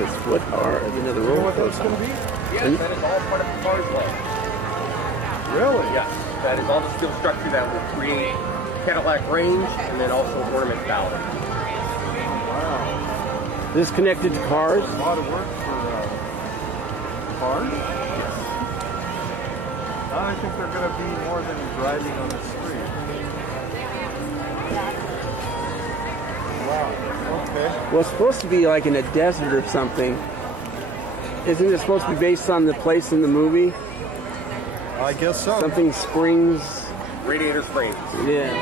is foot hard. Another roller coaster. Yes, that is all part of the car's leg. Really? Yes, that is all the steel structure that will create Cadillac range and then also ornament ballast. Wow. This is connected to cars. A lot of work for cars? Yes. I think they're going to be more than driving on the street. Wow. Okay. Well, it's supposed to be like in a desert or something. Isn't it supposed to be based on the place in the movie? I guess so. Something Springs. Radiator Springs. Yeah.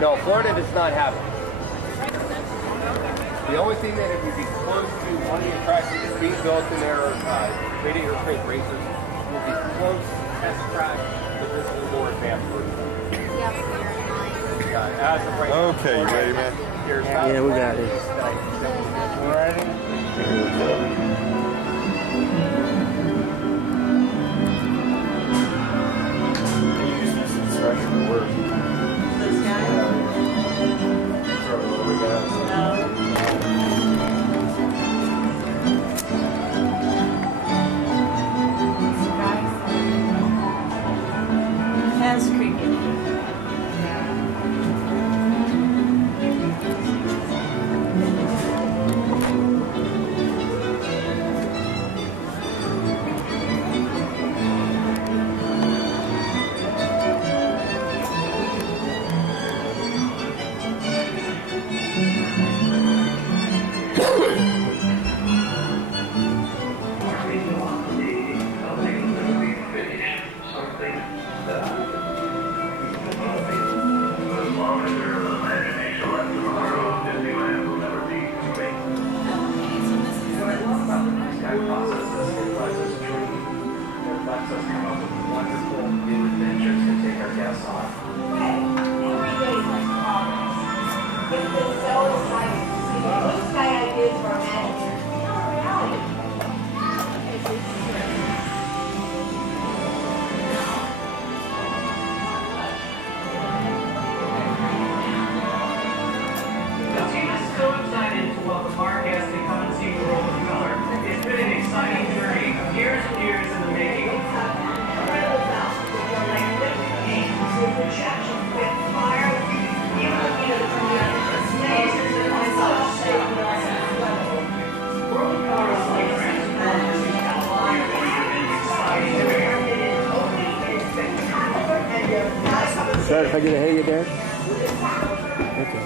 No, Florida does not have it. The only thing that it would be close to one of the attractions that's being built in their Radiator Springs races will be close as track, but this is a little more advanced version. Okay, you ready, man? Yeah, we got it. Ready? Here we go. Instruction to work. This guy? Throw a little bit of gas. That's creepy. Sorry if I get ahead of you there. Okay.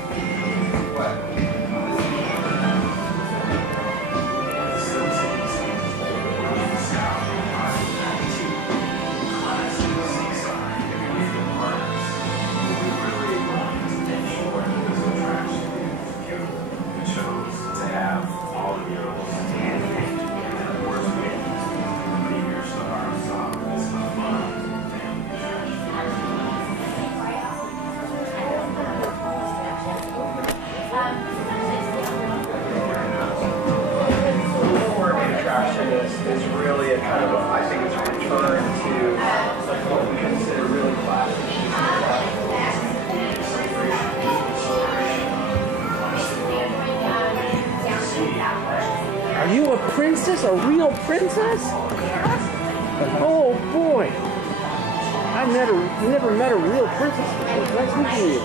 Is really a kind of, I think it's a return to what we consider really classic. Are you a princess? A real princess? Oh boy! I've never met a real princess before. Nice meeting you.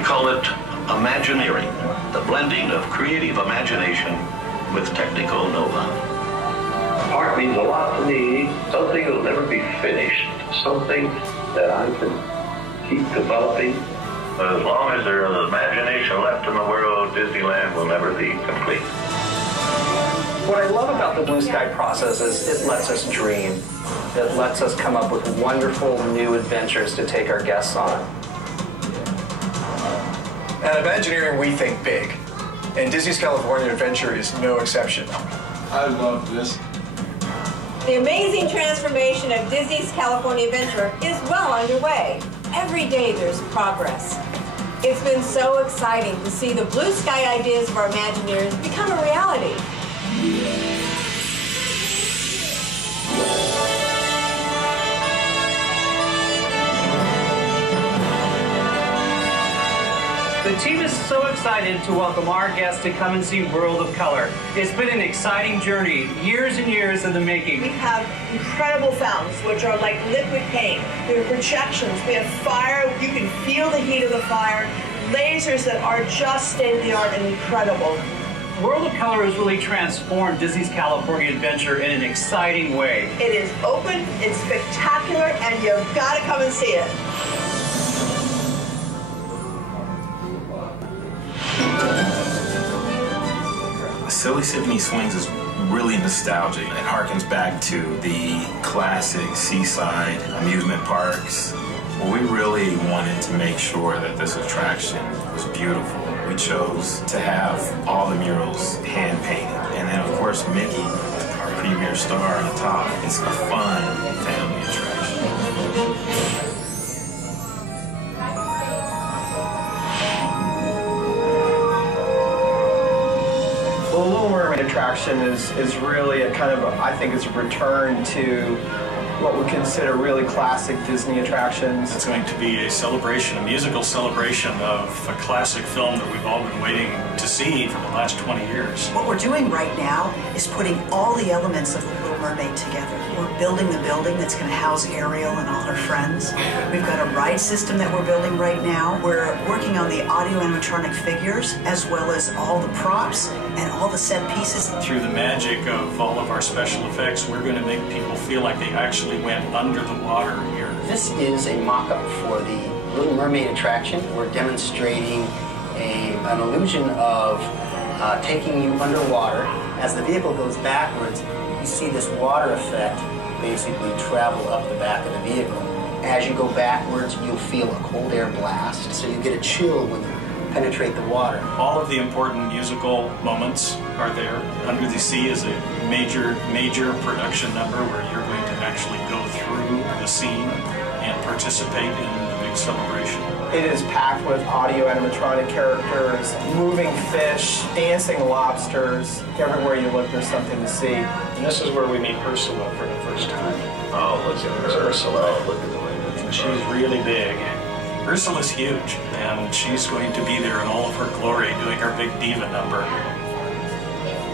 We call it Imagineering, the blending of creative imagination with technical know-how. Art means a lot to me. Something that will never be finished. Something that I can keep developing. As long as there is imagination left in the world, Disneyland will never be complete. What I love about the Blue Sky process is it lets us dream. It lets us come up with wonderful new adventures to take our guests on. At Imagineering, we think big, and Disney's California Adventure is no exception. I love this. The amazing transformation of Disney's California Adventure is well underway. Every day there's progress. It's been so exciting to see the blue sky ideas of our Imagineers become a reality. The team is so excited to welcome our guests to come and see World of Color. It's been an exciting journey, years and years in the making. We have incredible fountains, which are like liquid paint. There are projections. We have fire. You can feel the heat of the fire. Lasers that are just state-of-the-art and incredible. World of Color has really transformed Disney's California Adventure in an exciting way. It is open, it's spectacular, and you've got to come and see it. Silly Symphony Swings is really nostalgic. It harkens back to the classic seaside amusement parks. We really wanted to make sure that this attraction was beautiful. We chose to have all the murals hand-painted. And then, of course, Mickey, our premier star on the top. It's a fun family attraction. The Little Mermaid attraction is really a kind of, I think it's a return to what we consider really classic Disney attractions. It's going to be a celebration, a musical celebration of a classic film that we've all been waiting to see for the last 20 years. What we're doing right now is putting all the elements of the Little Mermaid together. We're building the building that's going to house Ariel and all her friends. We've got a ride system that we're building right now. We're working on the audio animatronic figures, as well as all the props and all the set pieces. Through the magic of all of our special effects, we're going to make people feel like they actually went under the water here. This is a mock-up for the Little Mermaid attraction. We're demonstrating an illusion of taking you underwater. As the vehicle goes backwards, you see this water effect basically travel up the back of the vehicle. As you go backwards, you'll feel a cold air blast, so you get a chill when you penetrate the water. All of the important musical moments are there. Under the Sea is a major production number where you're going to actually go through the scene and participate in the big celebration. It is packed with audio animatronic characters, moving fish, dancing lobsters. Everywhere you look, there's something to see. And this is where we meet Ursula for the first time. Oh, look at her. Ursula. Oh, look at the way that she's really big. Ursula's huge, and she's going to be there in all of her glory doing her big diva number.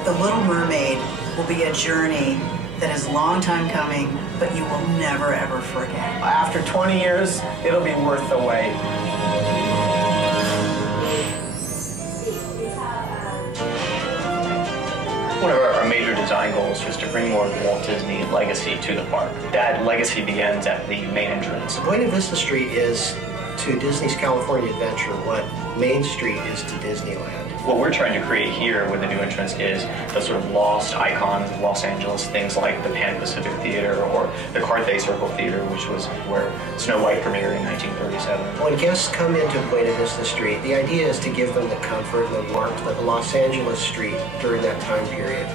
The Little Mermaid will be a journey that is a long time coming, but you will never ever forget. After 20 years, it'll be worth the wait. One of our major design goals was to bring more of the Walt Disney legacy to the park. That legacy begins at the main entrance. Buena Vista Street is to Disney's California Adventure what Main Street is to Disneyland. What we're trying to create here with the new entrance is the sort of lost icons of Los Angeles, things like the Pan Pacific Theater or the Carthay Circle Theater, which was where Snow White premiered in 1937. When guests come into Buena Vista Street, the idea is to give them the comfort and the warmth of Los Angeles Street during that time period.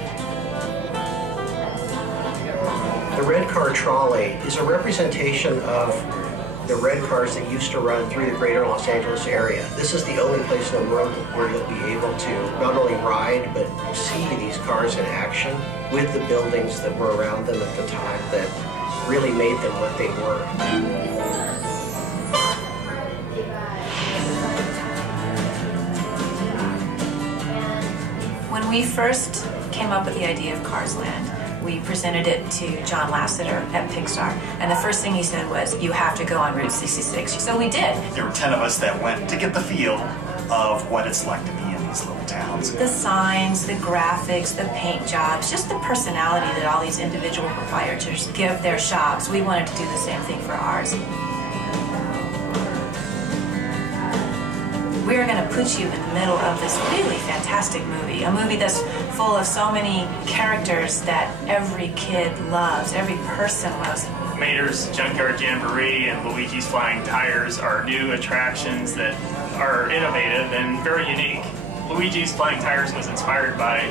The red car trolley is a representation of the red cars that used to run through the greater Los Angeles area. This is the only place in the world where you'll be able to not only ride, but see these cars in action with the buildings that were around them at the time that really made them what they were. When we first came up with the idea of Cars Land, We presented it to John Lasseter at Pixar, and the first thing he said was, "You have to go on Route 66." So we did. There were 10 of us that went to get the feel of what it's like to be in these little towns. The signs, the graphics, the paint jobs, just the personality that all these individual proprietors give their shops. We wanted to do the same thing for ours. We're going to put you in the middle of this really fantastic movie, a movie that's full of so many characters that every kid loves, every person loves. Mater's Junkyard Jamboree and Luigi's Flying Tires are new attractions that are innovative and very unique. Luigi's Flying Tires was inspired by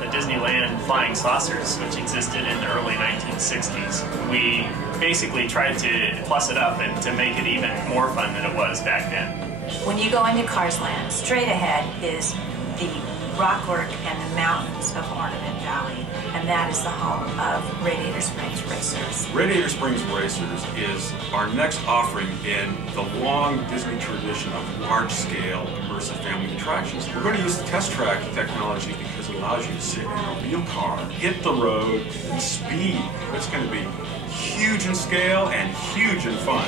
the Disneyland flying saucers, which existed in the early 1960s. We basically tried to plus it up and to make it even more fun than it was back then. When you go into Cars Land, straight ahead is the rockwork and the mountains of Ornament Valley, and that is the home of Radiator Springs Racers. Radiator Springs Racers is our next offering in the long Disney tradition of large-scale immersive family attractions. We're going to use the test track technology because it allows you to sit in a real car, hit the road, and speed. It's going to be huge in scale and huge in fun.